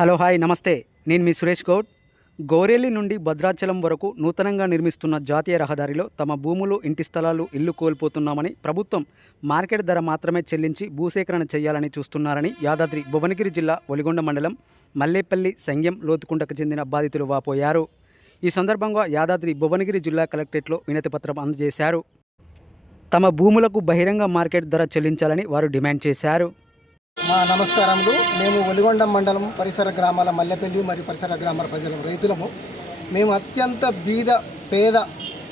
Hello hi నమస్తే. నేను మీ సురేష్ గౌడ్. గౌరేలి నుండి భద్రాచలం వరకు నూతనంగా నిర్మిస్తున్న జాతీయ రహదారిలో తమ భూములు, ఇంటి స్థలాలు, ఇల్లు కోల్పోతున్నామని, ప్రభుత్వం మార్కెట్ ధర మాత్రమే చెల్లించి భూసేకరణ చేయాలని చూస్తున్నారని యాదాద్రి భువనగిరి జిల్లా ఒలిగొండ మండలం మల్లేపల్లి సంగెం లోతుకుంటకు చెందిన బాధితులు వాపోయారు. ఈ సందర్భంగా యాదాద్రి భువనగిరి జిల్లా కలెక్టరేట్లో వినతిపత్రం అందజేశారు. తమ భూములకు బహిరంగ మార్కెట్ ధర చెల్లించాలని వారు డిమాండ్ చేశారు. మా నమస్కారములు. మేము ఒలిగొండ మండలం పరిసర గ్రామాల మల్లెపల్లి మరియు పరిసర గ్రామాల ప్రజలు రైతులము. మేము అత్యంత బీద పేద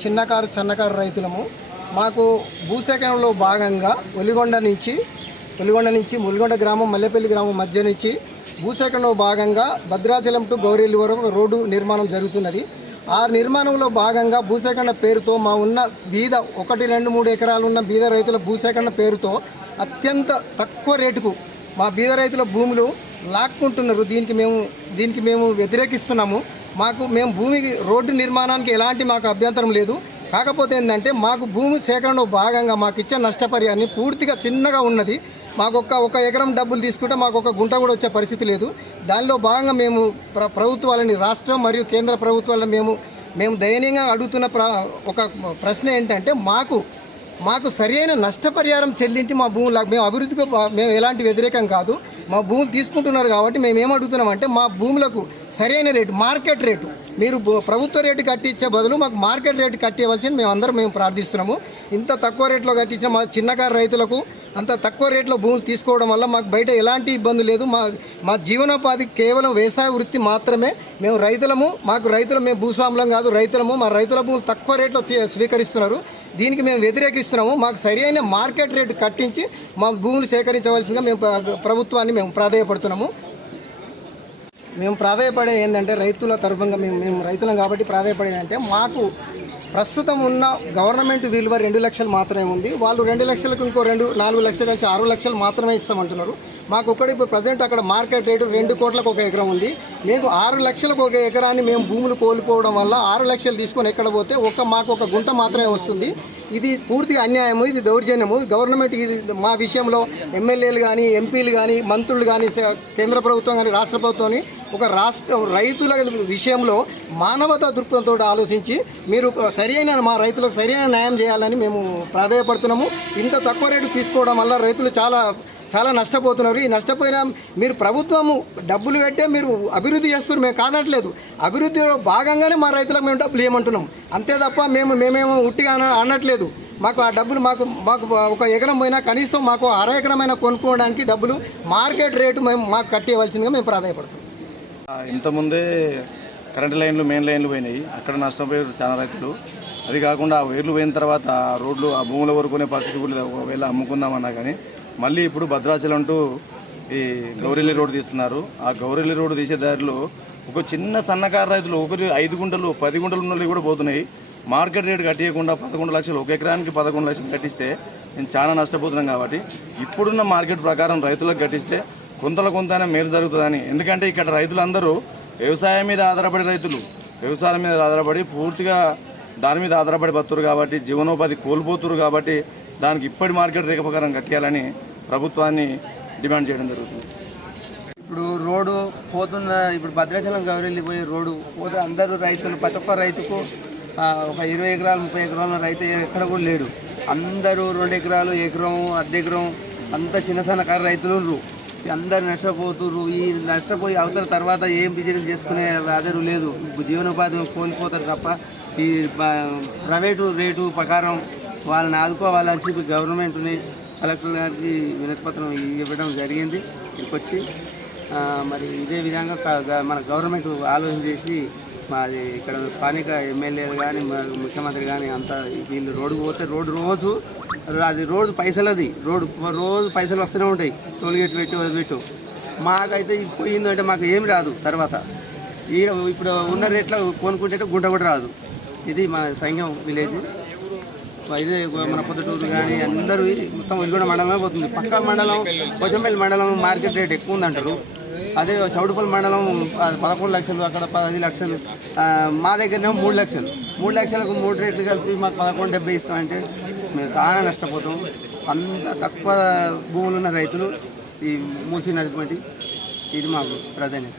చిన్నకారు సన్నకారు రైతులము. మాకు భూసేకరణలో భాగంగా ఒలిగొండ నుంచి ఒలిగొండ గ్రామం మల్లెపల్లి గ్రామం మధ్య నుంచి భూసేకరణలో భాగంగా భద్రాచలం టు గౌరేలి వరకు రోడ్డు నిర్మాణం జరుగుతున్నది. ఆ నిర్మాణంలో భాగంగా భూసేకరణ పేరుతో మా ఉన్న బీద 1, 2, 3 ఎకరాలు ఉన్న బీద రైతుల భూసేకరణ పేరుతో అత్యంత తక్కువ రేటుకు మా బీద రైతుల భూములు లాక్కుంటున్నారు. దీనికి మేము వ్యతిరేకిస్తున్నాము. మేము భూమికి రోడ్డు నిర్మాణానికి ఎలాంటి మాకు అభ్యంతరం లేదు. కాకపోతే ఏంటంటే మాకు భూమి సేకరణలో భాగంగా మాకు ఇచ్చే నష్టపరిహారాన్ని పూర్తిగా చిన్నగా ఉన్నది. మాకు ఒక ఎకరం డబ్బులు తీసుకుంటే మాకు ఒక గుంట కూడా వచ్చే పరిస్థితి లేదు. దానిలో భాగంగా మేము ప్రభుత్వాలని, రాష్ట్రం మరియు కేంద్ర ప్రభుత్వాలను మేము దయనీయంగా అడుగుతున్న ఒక ప్రశ్న ఏంటంటే మాకు సరైన నష్టపరిహారం చెల్లించి మా భూములు మేము అభివృద్ధికి మేము ఎలాంటి వ్యతిరేకం కాదు. మా భూములు తీసుకుంటున్నారు కాబట్టి మేము ఏమడుగుతున్నామంటే మా భూములకు సరైన రేటు, మార్కెట్ రేటు, మీరు ప్రభుత్వ రేటు కట్టించే బదులు మాకు మార్కెట్ రేటు కట్టేవలసింది మేము ప్రార్థిస్తున్నాము. ఇంత తక్కువ రేట్లో కట్టించిన మా చిన్నకారు రైతులకు అంత తక్కువ రేట్లో భూములు తీసుకోవడం వల్ల మాకు బయట ఎలాంటి ఇబ్బంది లేదు. మా జీవనోపాధి కేవలం వ్యవసాయ వృత్తి మాత్రమే. మేము మేము భూస్వాములం కాదు, రైతులము. మా రైతుల భూములు తక్కువ రేట్లో స్వీకరిస్తున్నారు. దీనికి మేము వ్యతిరేకిస్తున్నాము. మాకు సరైన మార్కెట్ రేటు కట్టించి మా భూములు సేకరించవలసిందిగా మేము ప్రభుత్వాన్ని ప్రాధేయపడుతున్నాము. మేము ప్రాధేయపడేది ఏంటంటే రైతుల తరఫున మేము రైతులం కాబట్టి ప్రాధేయపడేది అంటే మాకు ప్రస్తుతం ఉన్న గవర్నమెంట్ విలువ 2 లక్షలు మాత్రమే ఉంది. వాళ్ళు 2 లక్షలకు ఇంకో 4 లక్షల నుంచి 6 లక్షలు మాత్రమే ఇస్తామంటున్నారు. మాకు ఇప్పుడు ప్రజెంట్ అక్కడ మార్కెట్ రేటు 2 కోట్లకు 1 ఎకరం ఉంది. మీకు 6 లక్షలకు 1 ఎకరాన్ని మేము భూములు కోల్పోవడం వల్ల 6 లక్షలు తీసుకొని ఎక్కడ పోతే మాకు ఒక గుంట మాత్రమే వస్తుంది. ఇది పూర్తిగా అన్యాయము, ఇది దౌర్జన్యము. గవర్నమెంట్ మా విషయంలో ఎమ్మెల్యేలు కానీ, ఎంపీలు కానీ, మంత్రులు కానీ, కేంద్ర ప్రభుత్వం కానీ, రాష్ట్ర ప్రభుత్వం ఒక రైతుల విషయంలో మానవతా దృక్పథంతో ఆలోచించి మీరు మా రైతులకు సరైన న్యాయం చేయాలని మేము ప్రాధాన్యపడుతున్నాము. ఇంత తక్కువ రేటు తీసుకోవడం వల్ల రైతులు చాలా నష్టపోతున్నారు. ఈ నష్టపోయినా మీరు ప్రభుత్వము డబ్బులు పెట్టే మీరు అభివృద్ధి చేస్తున్నారు, మేము కాదట్లేదు. అభివృద్ధిలో భాగంగానే మా రైతులకు మేము డబ్బులు ఇవ్వమంటున్నాం, అంతే తప్ప మేమేమో ఉట్టిగా అనట్లేదు. మాకు ఆ డబ్బులు మాకు 1 ఎకరం పోయినా కనీసం మాకు 1/2 ఎకరమైనా కొనుక్కోవడానికి డబ్బులు మార్కెట్ రేటు మాకు కట్టేయవలసిందిగా మేము ప్రాధాన్యపడుతున్నాం. ఇంతకుముందే కరెంటు లైన్లు, మెయిన్ లైన్లు పోయినాయి. అక్కడ నష్టపోయారు చాలా రైతులు. అది కాకుండా ఆ వేర్లు పోయిన తర్వాత ఆ రోడ్లు, ఆ భూముల వరకునే పరిస్థితి కూడా ఒకవేళ అమ్ముకుందామన్నా కానీ మళ్ళీ ఇప్పుడు భద్రాచలం అంటూ ఈ గౌరెల్లి రోడ్డు తీస్తున్నారు. ఆ గౌరెల్లి రోడ్డు తీసే దారిలో ఒక చిన్న సన్నకారు రైతులు 5 గుంటలు 10 గుంటలు ఉన్నవి కూడా పోతున్నాయి. మార్కెట్ రేటు కట్టియకుండా 11 లక్షలు, 1 ఎకరానికి 11 లక్షలు కట్టిస్తే నేను చాలా నష్టపోతున్నాం. కాబట్టి ఇప్పుడున్న మార్కెట్ ప్రకారం రైతులకు కట్టిస్తే కొంతైనా మేలు జరుగుతుందని. ఎందుకంటే ఇక్కడ రైతులందరూ వ్యవసాయం మీద ఆధారపడి వ్యవసాయం మీద ఆధారపడి పూర్తిగా దాని మీద ఆధారపడి బతురు కాబట్టి జీవనోపాధి కోల్పోతున్నారు. కాబట్టి దానికి ఇప్పటి మార్కెట్ రేఖ ప్రకారం కట్టాలని ప్రభుత్వాన్ని డిమాండ్ చేయడం జరుగుతుంది. ఇప్పుడు రోడ్డు ఇప్పుడు భద్రాచలం గౌరెల్లి పోయే రోడ్డు పోతే అందరూ రైతులు, ప్రతి ఒక్క రైతుకు ఒక 20 ఎకరాలు 30 ఎకరాల రైతు ఎక్కడ కూడా లేడు. అందరూ 2 ఎకరాలు, ఎకరం, అర్ధ ఎకరం అంత చిన్న సన్నకారు రైతులు అందరు నష్టపోతున్నారు. ఈ నష్టపోయి అవతల తర్వాత ఏం బిజినెస్ చేసుకునే అదరు లేదు, జీవనోపాధి కోల్పోతారు తప్ప ఈ ప్రైవేటు రేటు ప్రకారం వాళ్ళని ఆదుకోవాలని చెప్పి గవర్నమెంట్ని, కలెక్టర్ గారికి వినతిపత్రం ఇవ్వడం జరిగింది. ఇక్కడికి మరి ఇదే విధంగా మన గవర్నమెంట్ ఆలోచన చేసి మాది ఇక్కడ స్థానిక ఎమ్మెల్యేలు కానీ, ముఖ్యమంత్రి కానీ అంతా వీళ్ళు రోడ్డుకు పోతే రోడ్డు పైసలది రోజు పైసలు వస్తూనే ఉంటాయి. టోల్గేట్ పెట్టు మాకైతే పోయిందంటే మాకు ఏమి రాదు. తర్వాత ఇప్పుడు ఉన్న రేట్లో కొనుక్కుంటే గుంట కూడా రాదు. ఇది మా సంఘం విలేజ్. ఇదే మన పొద్దుటూరు కానీ అందరూ మొత్తం ఒలిగొండ మండలమే పోతుంది. పక్క మండలం కొచ్చంపల్లి మండలం మార్కెట్ రేట్ ఎక్కువ ఉందంటారు. అదే చౌడుపల్లి మండలం 11 లక్షలు, అక్కడ 10 లక్షలు. మా దగ్గరనేమో 3 లక్షలు. 3 లక్షలకు 3 రేట్లు కలిపి మాకు 11,70 ఇస్తామంటే మేము చాలా నష్టపోతాం. అంత తక్కువ భూములు ఉన్న రైతులు ఈ మూసి నదిపట్టి ఇది మాకు ప్రాధాన్యత.